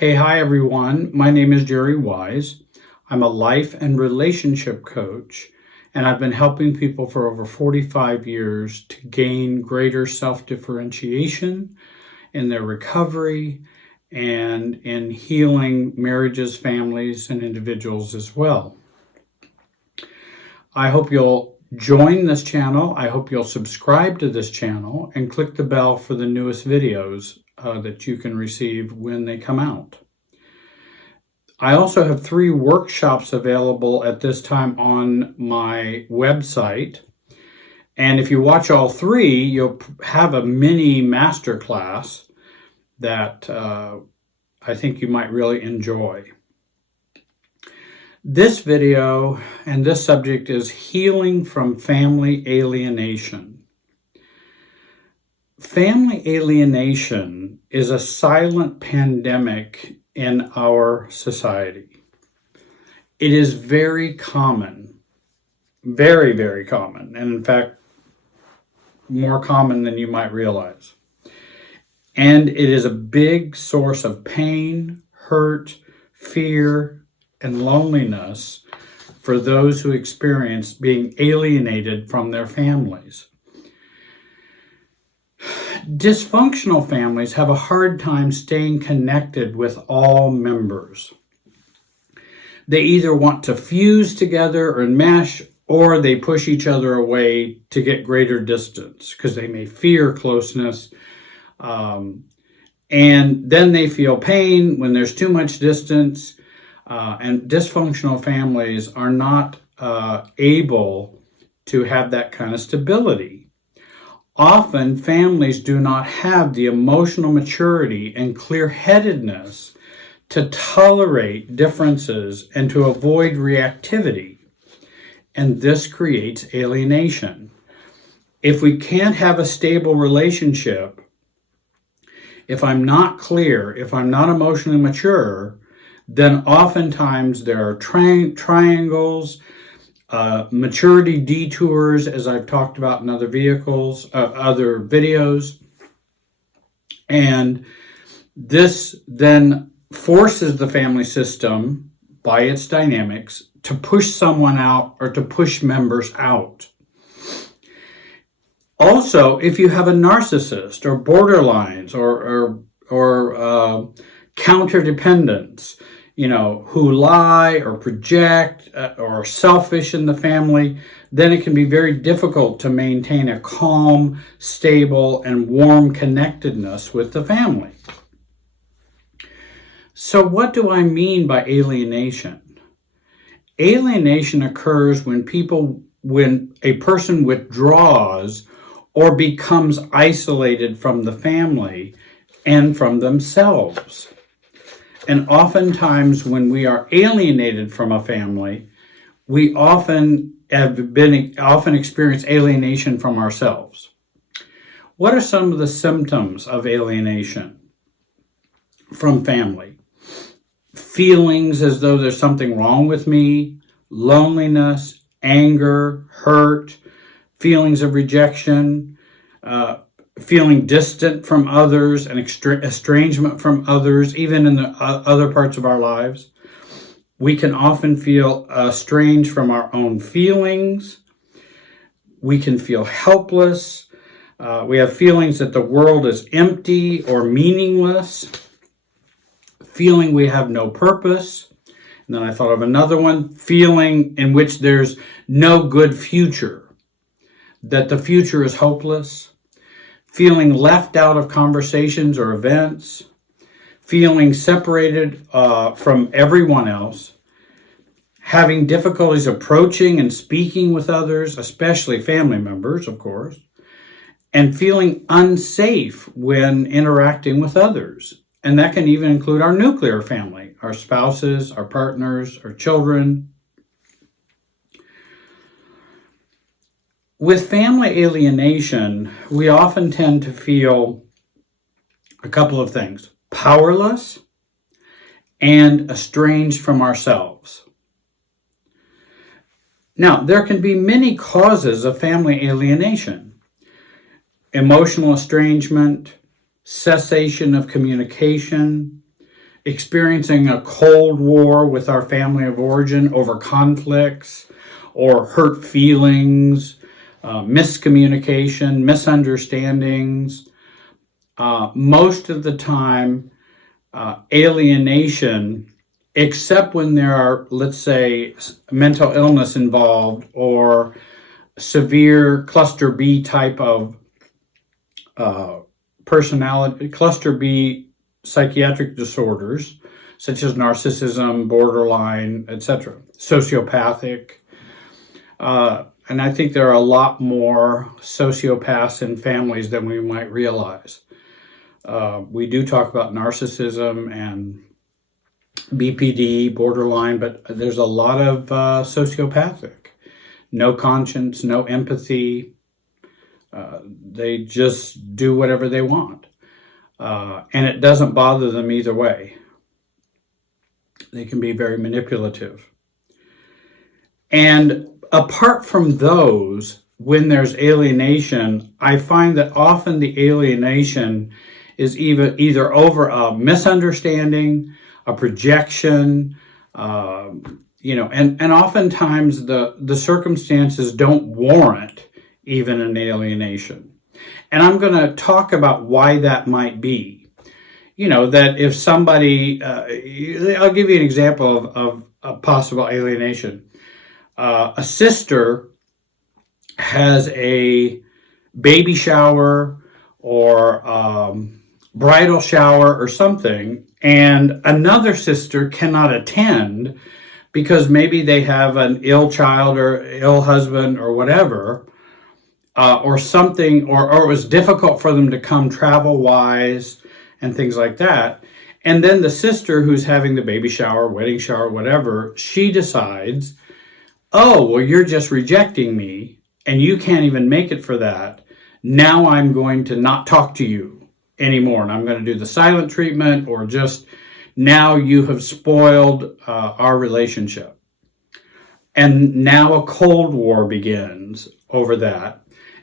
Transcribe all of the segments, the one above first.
Hi everyone. My name is Jerry Wise. I'm a life and relationship coach, and I've been helping people for over 45 years to gain greater self-differentiation in their recovery and in healing marriages, families, and individuals as well. I hope you'll join this channel. I hope you'll subscribe to this channel and click the bell for the newest videos that you can receive when they come out. I also have 3 workshops available at this time on my website. And if you watch all 3, you'll have a mini masterclass that I think you might really enjoy. This video and this subject is healing from family alienation. Family alienation is a silent pandemic in our society. It is very common, very, very common, and in fact, more common than you might realize. And it is a big source of pain, hurt, fear, and loneliness for those who experience being alienated from their families. Dysfunctional families have a hard time staying connected with all members. They either want to fuse together or mesh, or they push each other away to get greater distance because they may fear closeness. And then they feel pain when there's too much distance. And dysfunctional families are not able to have that kind of stability. Often, families do not have the emotional maturity and clear-headedness to tolerate differences and to avoid reactivity. And this creates alienation. If we can't have a stable relationship, if I'm not clear, if I'm not emotionally mature, then oftentimes there are triangles, maturity detours, as I've talked about in other videos. And this then forces the family system, by its dynamics, to push someone out or to push members out. Also, if you have a narcissist or borderlines or counterdependence, who lie or project or are selfish in the family, then it can be very difficult to maintain a calm, stable, and warm connectedness with the family. So what do I mean by alienation? Alienation occurs when a person withdraws or becomes isolated from the family and from themselves. And oftentimes when we are alienated from a family, we often experience alienation from ourselves. What are some of the symptoms of alienation from family? Feelings as though there's something wrong with me, loneliness, anger, hurt, feelings of rejection, feeling distant from others, and estrangement from others, even in the other parts of our lives. We can often feel estranged from our own feelings. We can feel helpless. We have feelings that the world is empty or meaningless. Feeling we have no purpose. And then I thought of another one, feeling in which there's no good future, that the future is hopeless. Feeling left out of conversations or events, feeling separated from everyone else, having difficulties approaching and speaking with others, especially family members, of course, and feeling unsafe when interacting with others. And that can even include our nuclear family, our spouses, our partners, our children. With family alienation, we often tend to feel a couple of things: powerless and estranged from ourselves. Now, there can be many causes of family alienation: emotional estrangement, cessation of communication. experiencing a cold war with our family of origin over conflicts or hurt feelings, miscommunication, misunderstandings. Most of the time, alienation, except when there are, let's say, mental illness involved or severe cluster B type of personality, cluster B psychiatric disorders, such as narcissism, borderline, etc., sociopathic. And I think there are a lot more sociopaths in families than we might realize. We do talk about narcissism and BPD, borderline, but there's a lot of sociopathic. No conscience, no empathy. They just do whatever they want. And it doesn't bother them either way. They can be very manipulative. And apart from those, when there's alienation, I find that often the alienation is either over a misunderstanding, a projection, and oftentimes the circumstances don't warrant even an alienation. And I'm going to talk about why that might be. That if somebody, I'll give you an example of a possible alienation. A sister has a baby shower or bridal shower or something, and another sister cannot attend because maybe they have an ill child or ill husband or whatever, or something, or it was difficult for them to come travel-wise and things like that. And then the sister who's having the baby shower, wedding shower, whatever, she decides, oh, well, you're just rejecting me and you can't even make it for that. Now I'm going to not talk to you anymore and I'm going to do the silent treatment, or just now you have spoiled our relationship. And now a cold war begins over that.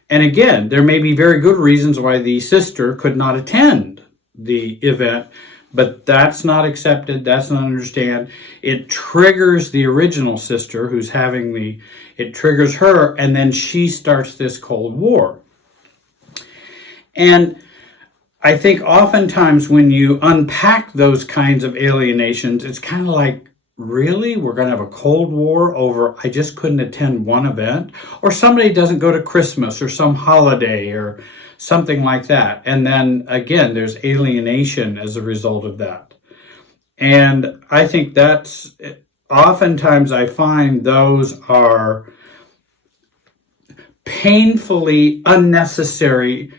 And again, there may be very good reasons why the sister could not attend the event, but that's not accepted, that's not understood. It triggers the original sister who's having it triggers her, and then she starts this cold war. And I think oftentimes when you unpack those kinds of alienations, it's kind of like, really? We're going to have a cold war over, I just couldn't attend one event? Or somebody doesn't go to Christmas or some holiday or something like that. And then again, there's alienation as a result of that. And I think that's, oftentimes I find those are painfully unnecessary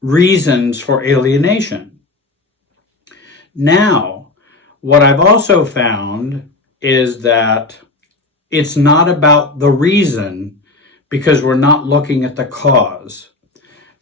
reasons for alienation. Now, what I've also found is that it's not about the reason, because we're not looking at the cause.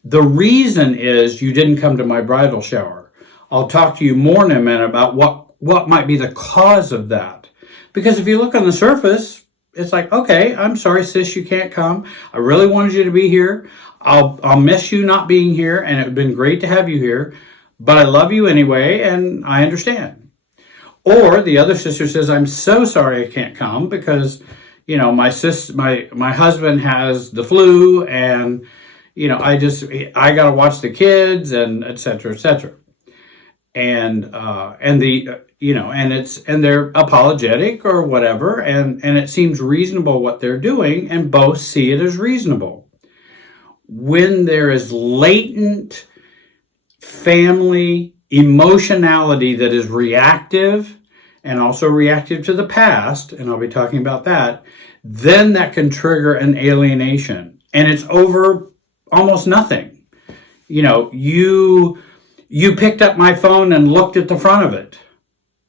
The reason is you didn't come to my bridal shower. I'll talk to you more in a minute about what might be the cause of that. Because if you look on the surface, it's like, okay, I'm sorry, sis, you can't come. I really wanted you to be here. I'll miss you not being here, and it would have been great to have you here, but I love you anyway, and I understand. Or the other sister says, I'm so sorry I can't come because, my husband has the flu, and, I got to watch the kids, and et cetera, et cetera. And they're apologetic or whatever, and it seems reasonable what they're doing, and both see it as reasonable. When there is latent family emotionality that is reactive and also reactive to the past, and I'll be talking about that, then that can trigger an alienation. And it's over almost nothing. You picked up my phone and looked at the front of it.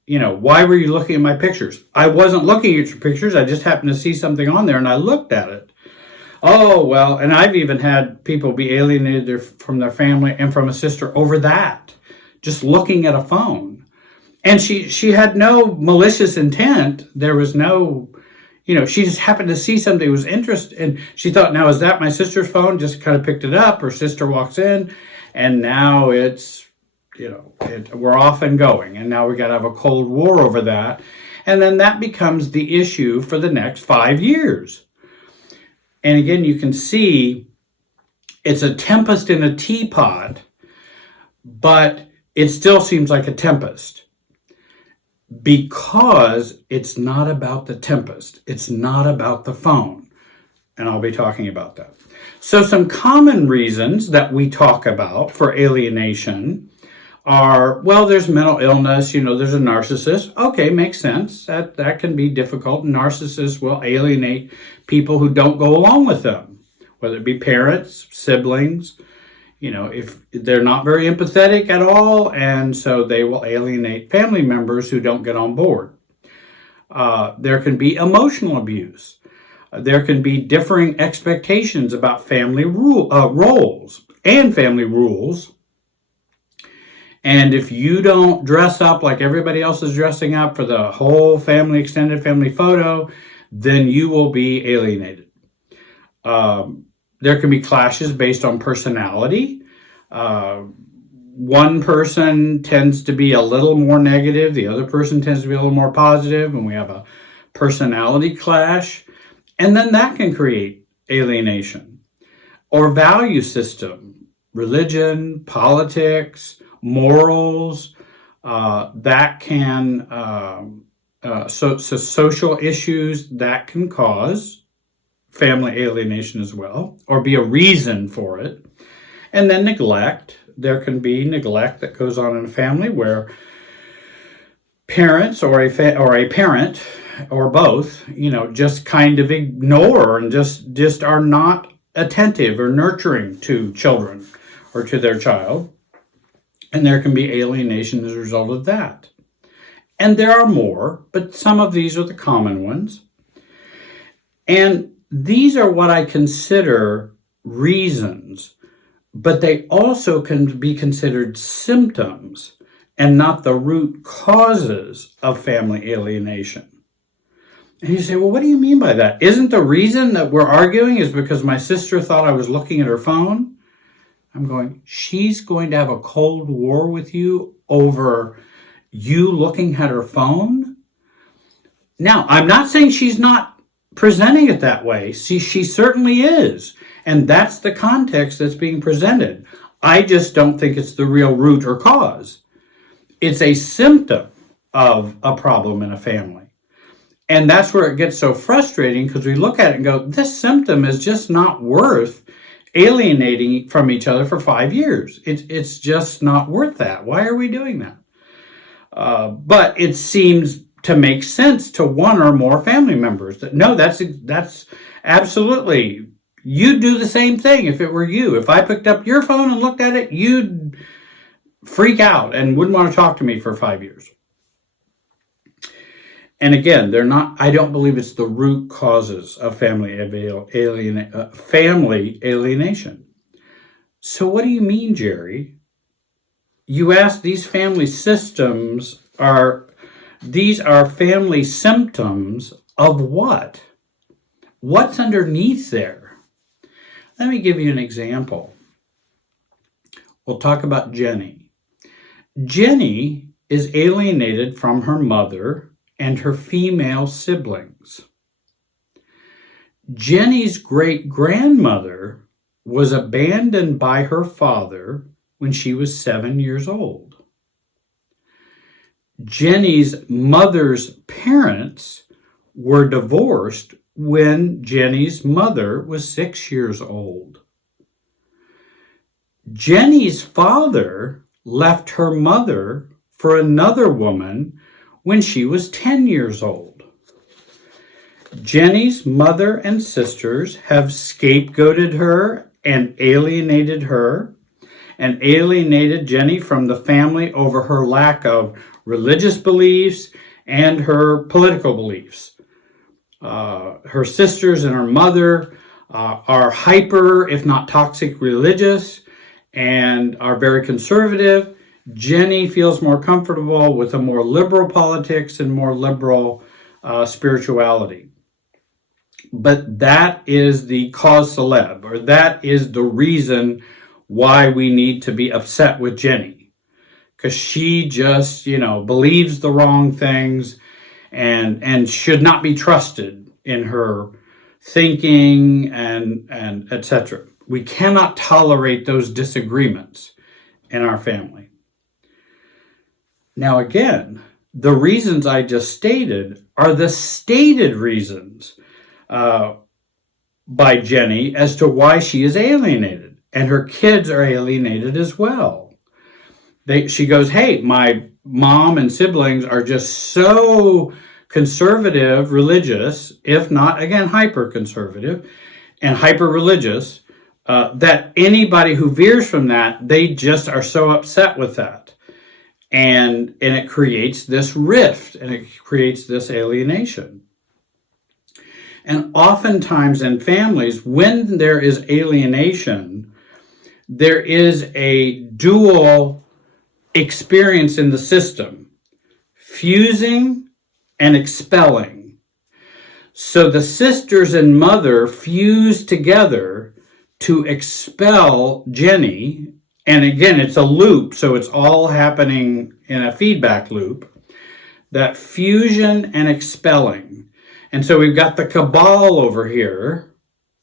Why were you looking at my pictures? I wasn't looking at your pictures. I just happened to see something on there and I looked at it. Oh, well, and I've even had people be alienated from their family and from a sister over that, just looking at a phone. And she had no malicious intent. There was no, she just happened to see something that was interesting. And she thought, now, is that my sister's phone? Just kind of picked it up. Her sister walks in, and now it's, we're off and going, and now we got to have a Cold War over that. And then that becomes the issue for the next 5 years. And again, you can see it's a tempest in a teapot, but it still seems like a tempest because it's not about the tempest. It's not about the phone. And I'll be talking about that. So some common reasons that we talk about for alienation are, well, there's mental illness, there's a narcissist. Okay, makes sense. That can be difficult. Narcissists will alienate people who don't go along with them, whether it be parents, siblings, if they're not very empathetic at all, and so they will alienate family members who don't get on board. There can be emotional abuse. There can be differing expectations about family roles and family rules. And if you don't dress up like everybody else is dressing up for the whole family, extended family photo, then you will be alienated. There can be clashes based on personality. One person tends to be a little more negative. The other person tends to be a little more positive, and we have a personality clash. And then that can create alienation. Or value system, religion, politics, morals, that can, so social issues that can cause family alienation as well, or be a reason for it. And then neglect. There can be neglect that goes on in a family where parents or a parent or both, just kind of ignore and just are not attentive or nurturing to children or to their child. And there can be alienation as a result of that. And there are more, but some of these are the common ones. And these are what I consider reasons, but they also can be considered symptoms and not the root causes of family alienation. And you say, well, what do you mean by that? Isn't the reason that we're arguing is because my sister thought I was looking at her phone? I'm going, she's going to have a Cold War with you over you looking at her phone? Now, I'm not saying she's not presenting it that way. See, she certainly is. And that's the context that's being presented. I just don't think it's the real root or cause. It's a symptom of a problem in a family. And that's where it gets so frustrating, because we look at it and go, this symptom is just not worth alienating from each other for 5 years. It's just not worth that. Why are we doing that? But it seems to make sense to one or more family members. That's absolutely, you'd do the same thing if it were you. If I picked up your phone and looked at it, you'd freak out and wouldn't want to talk to me for 5 years. And again, I don't believe it's the root causes of family alienation. So what do you mean, Jerry? You asked, these family systems are family symptoms of what? What's underneath there? Let me give you an example. We'll talk about Jenny. Jenny is alienated from her mother and her female siblings. Jenny's great-grandmother was abandoned by her father when she was 7 years old. Jenny's mother's parents were divorced when Jenny's mother was 6 years old. Jenny's father left her mother for another woman when she was 10 years old. Jenny's mother and sisters have scapegoated her and alienated Jenny from the family over her lack of religious beliefs and her political beliefs. Her sisters and her mother are hyper, if not toxic, religious and are very conservative. Jenny feels more comfortable with a more liberal politics and more liberal spirituality. But that is the cause célèbre, or that is the reason why we need to be upset with Jenny. because she just, believes the wrong things and should not be trusted in her thinking and etc. We cannot tolerate those disagreements in our family. Now, again, the reasons I just stated are the stated reasons by Jenny as to why she is alienated, and her kids are alienated as well. She goes, hey, my mom and siblings are just so conservative, religious, if not, again, hyper-conservative and hyper-religious, that anybody who veers from that, they just are so upset with that. And it creates this rift, and it creates this alienation. And oftentimes in families, when there is alienation, there is a dual experience in the system, fusing and expelling. So the sisters and mother fuse together to expel Jenny. And again, it's a loop, so it's all happening in a feedback loop. That fusion and expelling. And so we've got the cabal over here,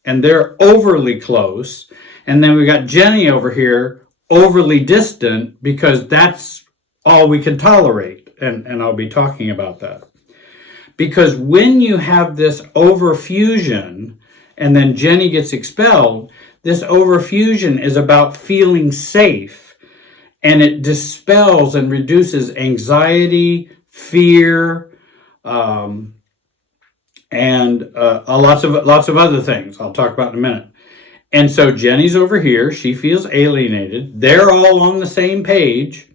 and they're overly close. And then we've got Jenny over here, overly distant, because that's all we can tolerate. And I'll be talking about that. Because when you have this overfusion, and then Jenny gets expelled, this overfusion is about feeling safe, and it dispels and reduces anxiety, fear, and lots of other things I'll talk about in a minute. And so Jenny's over here. She feels alienated. They're all on the same page.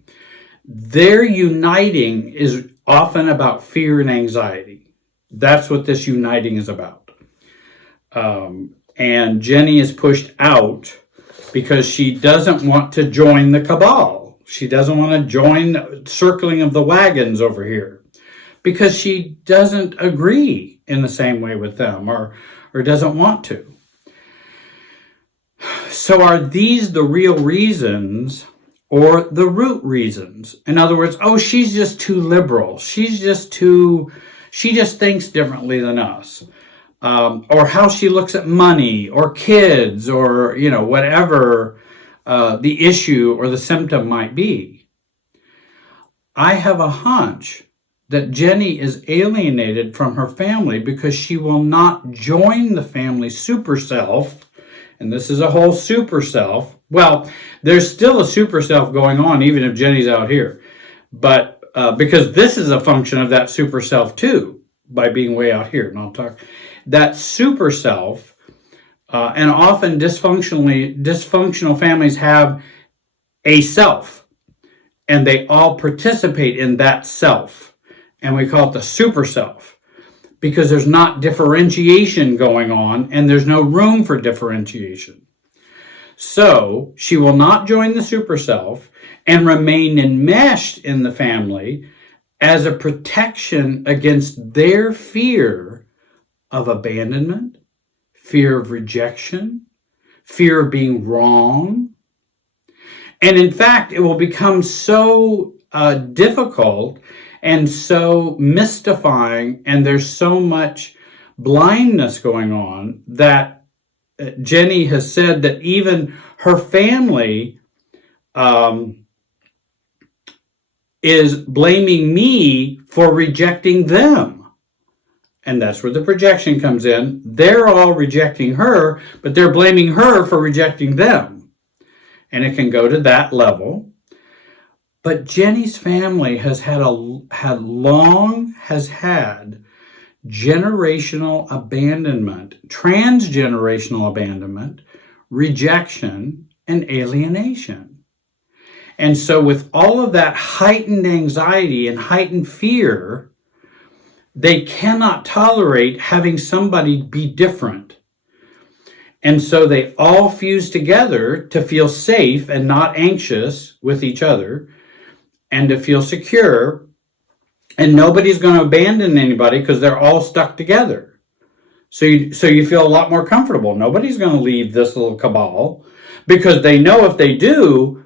Their uniting is often about fear and anxiety. That's what this uniting is about. And Jenny is pushed out because she doesn't want to join the cabal. She doesn't want to join the circling of the wagons over here because she doesn't agree in the same way with them or doesn't want to. So are these the real reasons or the root reasons? In other words, she's just too liberal. She just thinks differently than us. Or how she looks at money or kids or, whatever the issue or the symptom might be. I have a hunch that Jenny is alienated from her family because she will not join the family super self. And this is a whole super self. Well, there's still a super self going on even if Jenny's out here. But because this is a function of that super self too, by being way out here. And I'll talk. That super self, and often dysfunctional families have a self, and they all participate in that self, and we call it the super self, because there's not differentiation going on, and there's no room for differentiation. So she will not join the super self and remain enmeshed in the family as a protection against their fear of abandonment, fear of rejection, fear of being wrong. And in fact, it will become so difficult and so mystifying, and there's so much blindness going on that Jenny has said that even her family is blaming me for rejecting them. And that's where the projection comes in. They're all rejecting her, but they're blaming her for rejecting them. And it can go to that level. But Jenny's family has had generational abandonment, transgenerational abandonment, rejection, and alienation. And so with all of that heightened anxiety and heightened fear, they cannot tolerate having somebody be different. And so they all fuse together to feel safe and not anxious with each other and to feel secure. And nobody's going to abandon anybody because they're all stuck together. So you feel a lot more comfortable. Nobody's going to leave this little cabal because they know if they do,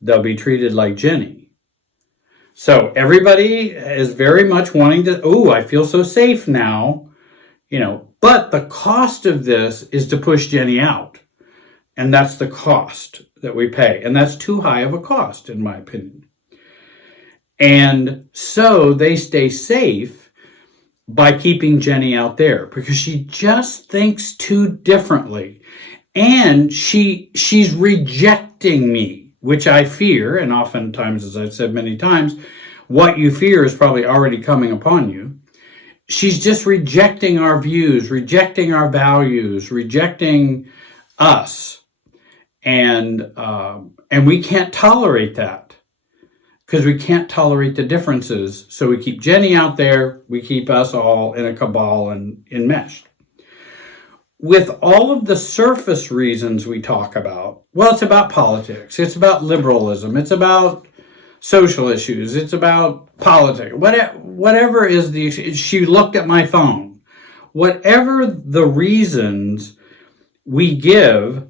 they'll be treated like Jenny. So everybody is very much wanting to, oh, I feel so safe now, but the cost of this is to push Jenny out. And that's the cost that we pay. And that's too high of a cost, in my opinion. And so they stay safe by keeping Jenny out there because she just thinks too differently. And she's rejecting me, which I fear. And oftentimes, as I've said many times, what you fear is probably already coming upon you. She's just rejecting our views, rejecting our values, rejecting us. And we can't tolerate that because we can't tolerate the differences. So we keep Jenny out there. We keep us all in a cabal and enmeshed. With all of the surface reasons we talk about, well, it's about politics. It's about liberalism. It's about social issues. It's about politics. Whatever is the, she looked at my phone. Whatever the reasons we give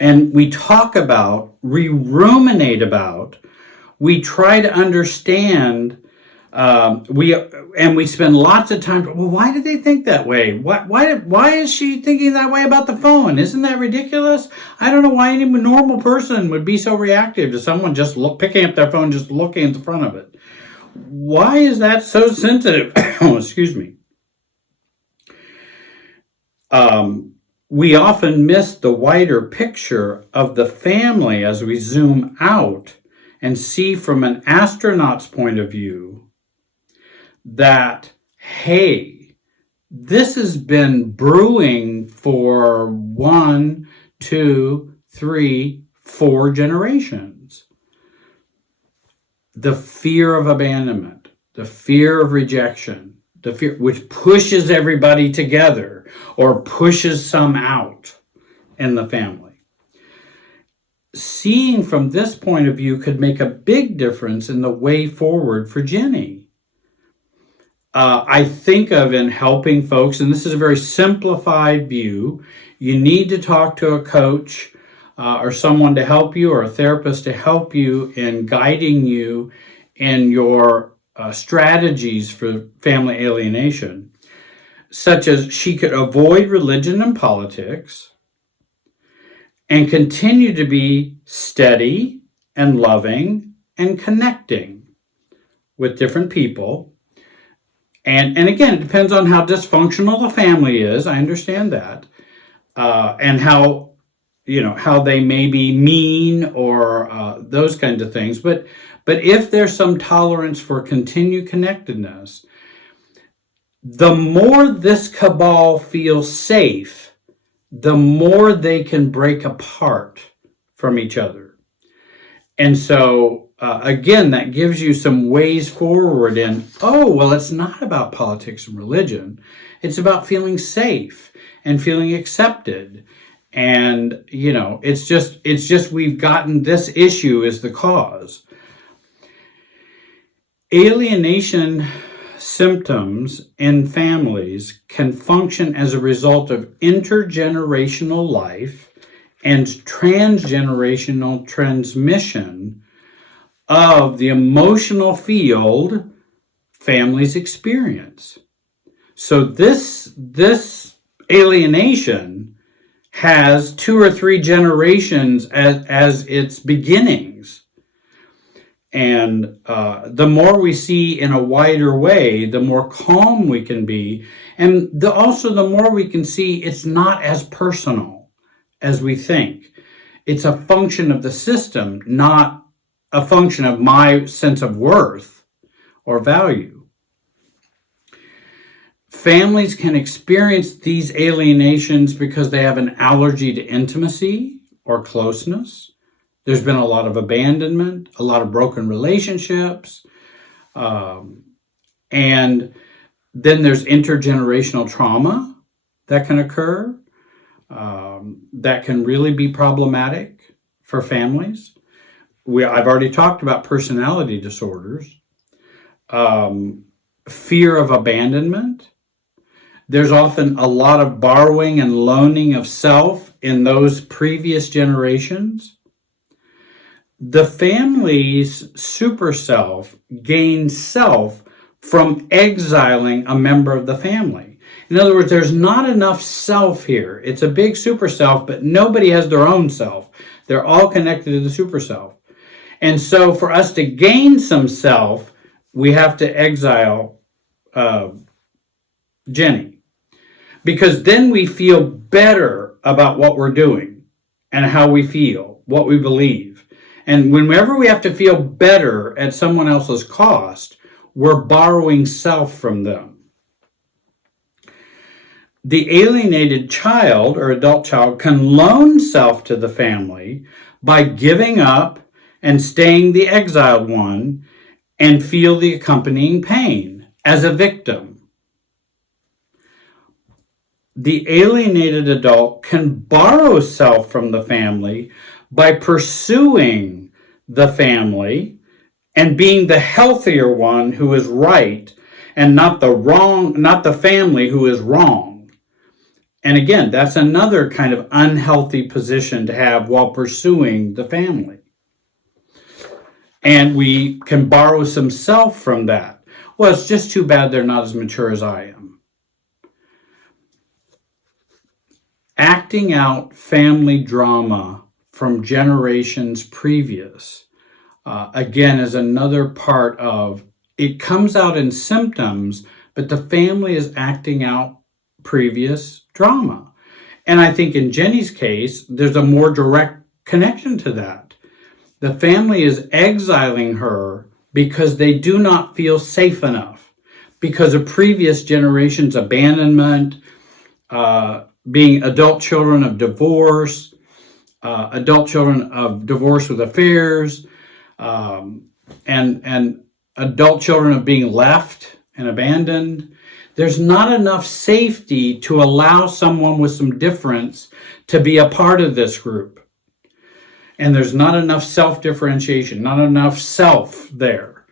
and we talk about, we ruminate about, we try to understand, we spend lots of time, well, why did they think that way? Why is she thinking that way about the phone? Isn't that ridiculous? I don't know why any normal person would be so reactive to someone just picking up their phone, just looking at the front of it. Why is that so sensitive? Excuse me. We often miss the wider picture of the family as we zoom out and see from an astronaut's point of view that, hey, this has been brewing for 1, 2, 3, 4 generations. The fear of abandonment, the fear of rejection, the fear which pushes everybody together or pushes some out in the family. Seeing from this point of view could make a big difference in the way forward for Jenny. I think of in helping folks, and this is a very simplified view, you need to talk to a coach or someone to help you or a therapist to help you in guiding you in your strategies for family alienation, such as she could avoid religion and politics and continue to be steady and loving and connecting with different people. And again, it depends on how dysfunctional the family is. I understand that. And how they may be mean or those kinds of things. But if there's some tolerance for continued connectedness, the more this cabal feels safe, the more they can break apart from each other. And so, again, that gives you some ways forward in, it's not about politics and religion. It's about feeling safe and feeling accepted. And, it's just we've gotten this issue as the cause. Alienation symptoms in families can function as a result of intergenerational life and transgenerational transmission of the emotional field families experience. So this alienation has 2 or 3 generations as its beginnings. And the more we see in a wider way, the more calm we can be. And also the more we can see it's not as personal as we think. It's a function of the system, not a function of my sense of worth or value. Families can experience these alienations because they have an allergy to intimacy or closeness. There's been a lot of abandonment, a lot of broken relationships, and then there's intergenerational trauma that can occur, that can really be problematic for families. I've already talked about personality disorders, fear of abandonment. There's often a lot of borrowing and loaning of self in those previous generations. The family's super self gains self from exiling a member of the family. In other words, there's not enough self here. It's a big super self, but nobody has their own self. They're all connected to the super self. And so for us to gain some self, we have to exile Jenny. Because then we feel better about what we're doing and how we feel, what we believe. And whenever we have to feel better at someone else's cost, we're borrowing self from them. The alienated child or adult child can loan self to the family by giving up and staying the exiled one and feel the accompanying pain as a victim. The alienated adult can borrow self from the family by pursuing the family and being the healthier one who is right and not the family who is wrong. And again, that's another kind of unhealthy position to have while pursuing the family. And we can borrow some self from that. Well, it's just too bad they're not as mature as I am. Acting out family drama from generations previous, again, is another part of, it comes out in symptoms, but the family is acting out previous drama. And I think in Jenny's case, there's a more direct connection to that. The family is exiling her because they do not feel safe enough, because of previous generations' abandonment, being adult children of divorce, adult children of divorce with affairs, and adult children of being left and abandoned. There's not enough safety to allow someone with some difference to be a part of this group. And there's not enough self-differentiation, not enough self there.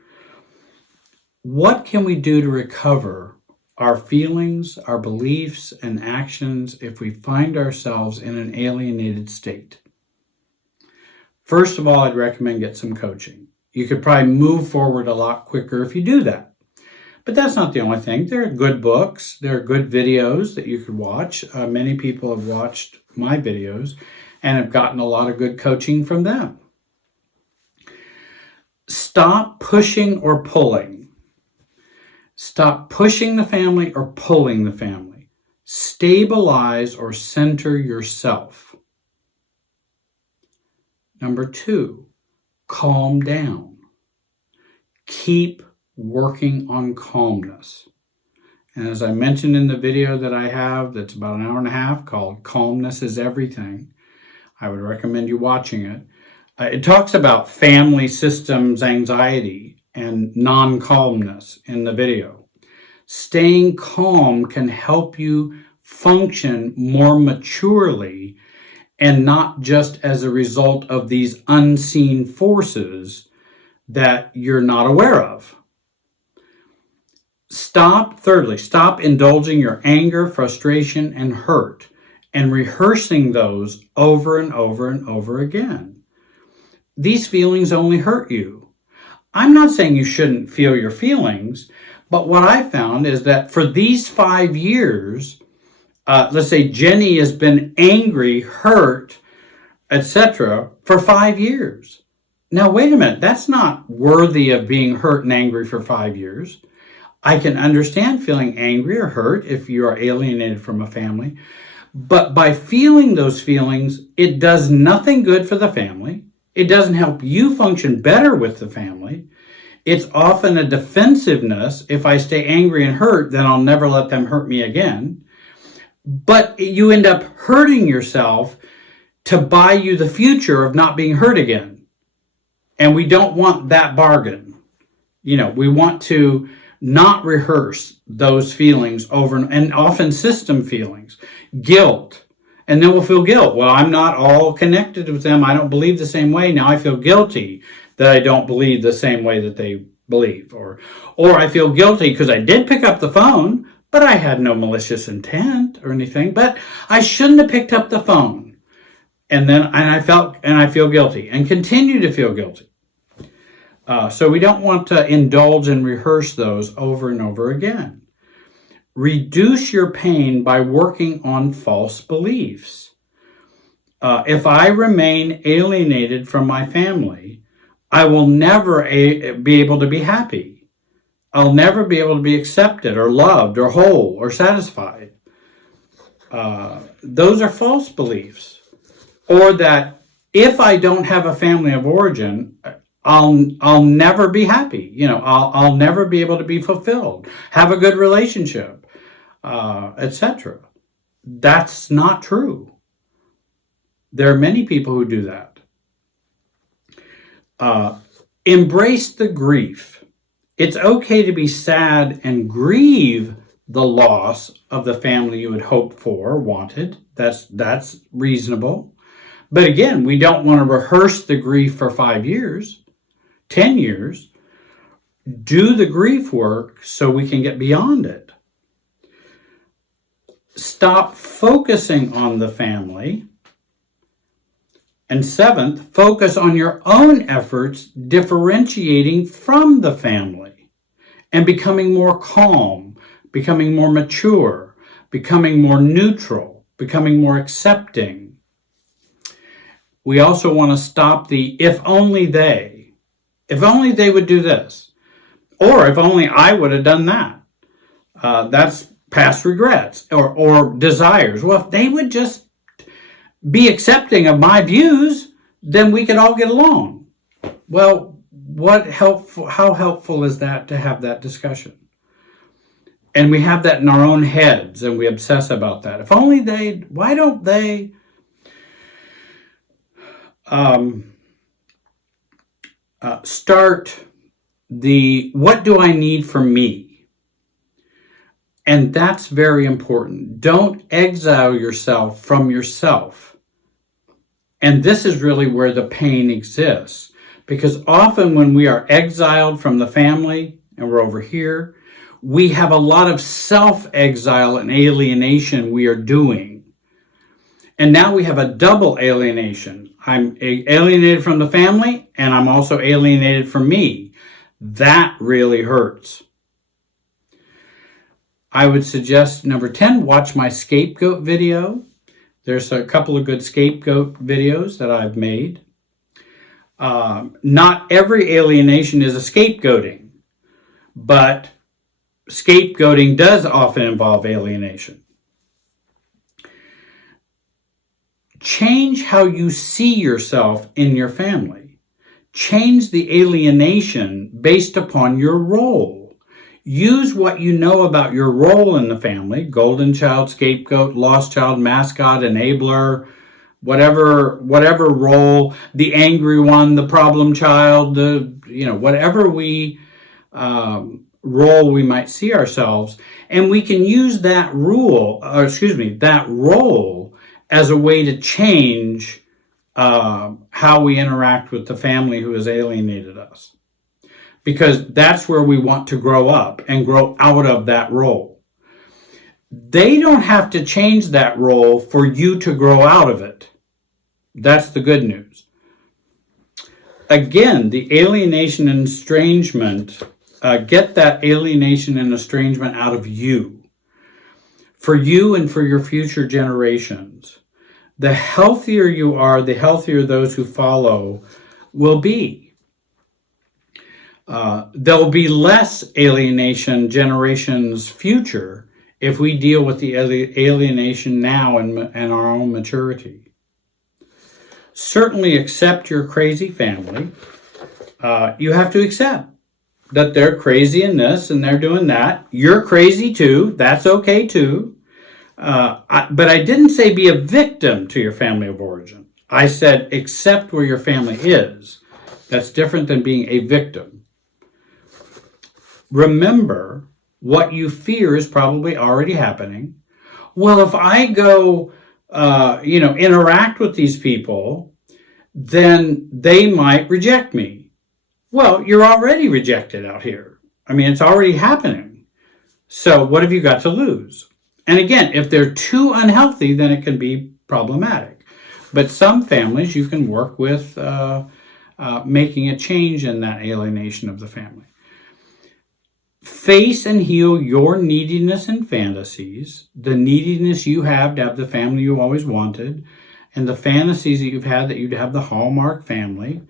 What can we do to recover our feelings, our beliefs, and actions if we find ourselves in an alienated state? First of all, I'd recommend get some coaching. You could probably move forward a lot quicker if you do that. But that's not the only thing. There are good books. There are good videos that you could watch. Many people have watched my videos and have gotten a lot of good coaching from them. Stop pushing or pulling. Stop pushing the family or pulling the family. Stabilize or center yourself. Number 2, calm down. Keep working on calmness. And as I mentioned in the video that I have, that's about an hour and a half, called Calmness is Everything, I would recommend you watching it. It talks about family systems anxiety and non-calmness in the video. Staying calm can help you function more maturely and not just as a result of these unseen forces that you're not aware of. Thirdly, stop indulging your anger, frustration, and hurt and rehearsing those over and over and over again. These feelings only hurt you. I'm not saying you shouldn't feel your feelings, but what I found is that for these 5 years, let's say Jenny has been angry, hurt, etc. for 5 years. Now, wait a minute, that's not worthy of being hurt and angry for 5 years. I can understand feeling angry or hurt if you are alienated from a family, but by feeling those feelings, it does nothing good for the family. It doesn't help you function better with the family. It's often a defensiveness. If I stay angry and hurt, then I'll never let them hurt me again. But you end up hurting yourself to buy you the future of not being hurt again. And we don't want that bargain. We want to not rehearse those feelings over and often system feelings, guilt. And then we'll feel guilt. Well, I'm not all connected with them. I don't believe the same way. Now I feel guilty that I don't believe the same way that they believe. Or I feel guilty because I did pick up the phone, but I had no malicious intent or anything. But I shouldn't have picked up the phone. And I feel guilty and continue to feel guilty. So we don't want to indulge and rehearse those over and over again. Reduce your pain by working on false beliefs. If I remain alienated from my family, I will never be able to be happy. I'll never be able to be accepted or loved or whole or satisfied. Those are false beliefs. Or that if I don't have a family of origin, I'll never be happy. I'll never be able to be fulfilled, have a good relationship, etc. That's not true. There are many people who do that. Embrace the grief. It's okay to be sad and grieve the loss of the family you had hoped for, wanted. That's reasonable. But again, we don't want to rehearse the grief for 5 years, 10 years. Do the grief work so we can get beyond it. Stop focusing on the family. And 7th, focus on your own efforts differentiating from the family and becoming more calm, becoming more mature, becoming more neutral, becoming more accepting. We also want to stop the if only they would do this, or if only I would have done that. That's past regrets or desires. Well, if they would just be accepting of my views, then we could all get along. Well, how helpful is that to have that discussion? And we have that in our own heads and we obsess about that. If only they, why don't they? Start the what do I need from me? And that's very important. Don't exile yourself from yourself. And this is really where the pain exists. Because often when we are exiled from the family and we're over here, we have a lot of self-exile and alienation we are doing. And now we have a double alienation. I'm alienated from the family and I'm also alienated from me. That really hurts. I would suggest number 10, watch my scapegoat video. There's a couple of good scapegoat videos that I've made. Not every alienation is a scapegoating, but scapegoating does often involve alienation. Change how you see yourself in your family. Change the alienation based upon your role. Use what you know about your role in the family, golden child, scapegoat, lost child, mascot, enabler, whatever role, the angry one, the problem child, whatever role we might see ourselves, and we can use that role as a way to change how we interact with the family who has alienated us. Because that's where we want to grow up and grow out of that role. They don't have to change that role for you to grow out of it. That's the good news. Again, the alienation and estrangement, get that alienation and estrangement out of you. For you and for your future generations. The healthier you are, the healthier those who follow will be. There'll be less alienation generations future if we deal with the alienation now and our own maturity. Certainly accept your crazy family. You have to accept that they're crazy in this and they're doing that. You're crazy too. That's okay too. But I didn't say be a victim to your family of origin. I said accept where your family is. That's different than being a victim. Remember, what you fear is probably already happening. Well, if I go, interact with these people, then they might reject me. Well, you're already rejected out here. I mean, it's already happening. So what have you got to lose? And again, if they're too unhealthy, then it can be problematic. But some families you can work with making a change in that alienation of the family. Face and heal your neediness and fantasies, the neediness you have to have the family you always wanted, and the fantasies that you've had that you'd have the Hallmark family,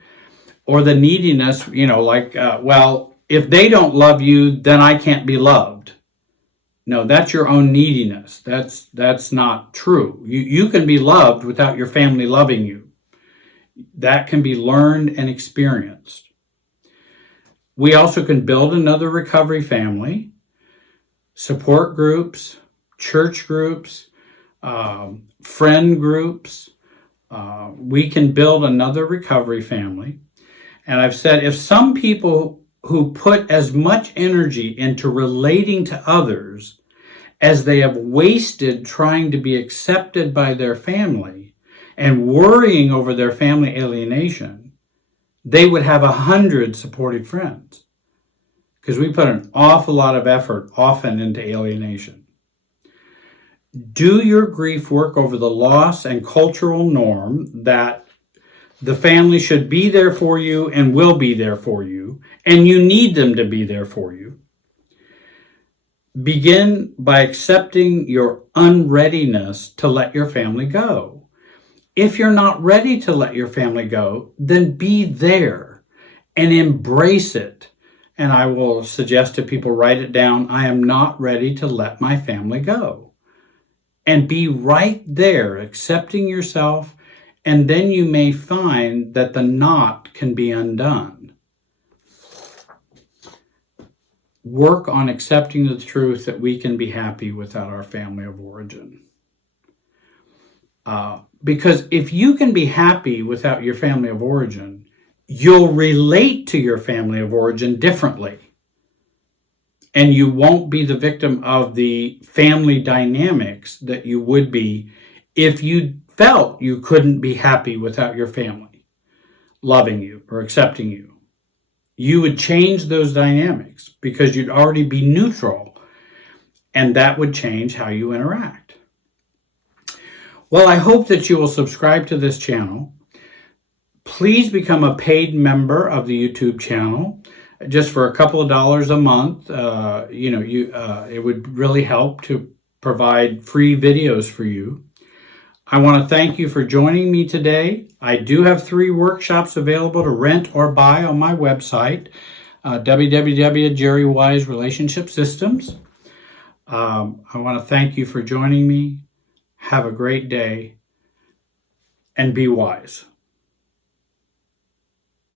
or the neediness, well, if they don't love you, then I can't be loved. No, that's your own neediness. That's not true. You can be loved without your family loving you. That can be learned and experienced. We also can build another recovery family, support groups, church groups, friend groups. We can build another recovery family. And I've said if some people who put as much energy into relating to others as they have wasted trying to be accepted by their family and worrying over their family alienation, they would have 100 supportive friends, because we put an awful lot of effort often into alienation. Do your grief work over the loss and cultural norm that the family should be there for you and will be there for you, and you need them to be there for you. Begin by accepting your unreadiness to let your family go. If you're not ready to let your family go, then be there and embrace it. And I will suggest to people, write it down. I am not ready to let my family go. And be right there, accepting yourself, and then you may find that the knot can be undone. Work on accepting the truth that we can be happy without our family of origin. Because if you can be happy without your family of origin, you'll relate to your family of origin differently. And you won't be the victim of the family dynamics that you would be if you felt you couldn't be happy without your family loving you or accepting you. You would change those dynamics because you'd already be neutral, and that would change how you interact. Well, I hope that you will subscribe to this channel. Please become a paid member of the YouTube channel, just for a couple of dollars a month. It would really help to provide free videos for you. I want to thank you for joining me today. I do have 3 workshops available to rent or buy on my website, www.jerrywise Relationship Systems. I want to thank you for joining me. Have a great day and be wise.